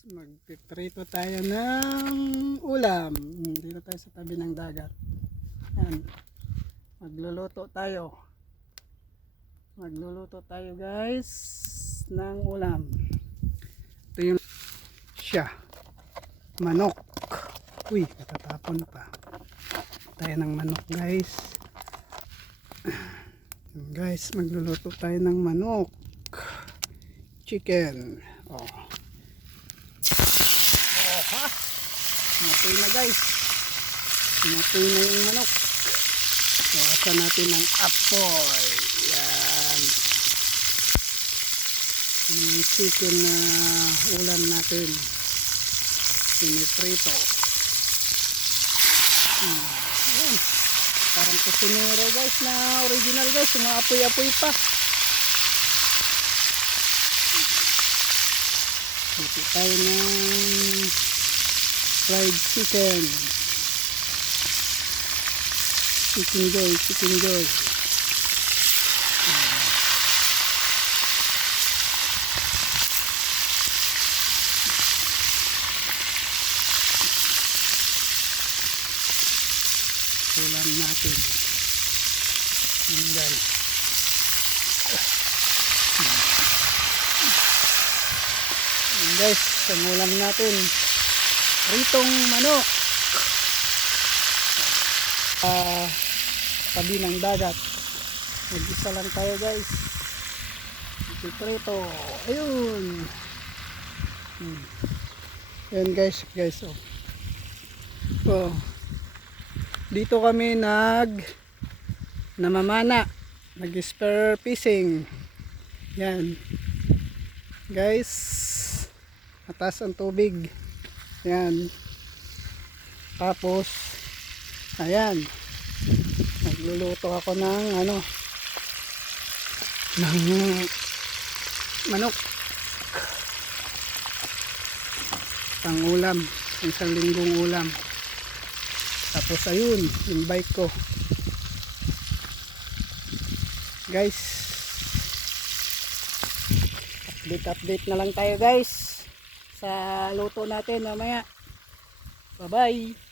Magpiprito tayo ng ulam. Dito tayo sa tabi ng dagat. Yan. Magluluto tayo. Magluluto tayo guys ng ulam. Ito yung siya. Manok. Uy, natatapon pa. Tayo ng manok guys. Guys, magluluto tayo ng manok. Chicken. Oh. Ha? Matay na guys. Matay na yung manok. Bawasan natin ng apoy. Yan. Ano yung chicken na ulam natin. Piniprito. Yan. Parang kusinero guys na original guys. Umaapoy-apoy pa. Luto tayo ng fried chicken. Chicken joy, chicken joy. Ulam natin. Yan guys. Yan guys, ang ulam natin. Pritong manok. Tabi ng dagat. Mag-isa lang tayo guys. Prito. Ayun. Yan guys, oh. Oh. Dito kami namamana. Nag-spear fishing. Yan. Guys, atas ang tubig. Yan. Tapos ayan. Nagluluto ako ng ng manok. Pang ulam, isang linggong ulam. Tapos ayun, yung bike ko. Guys, update na lang tayo guys sa luto natin mamaya. Bye bye.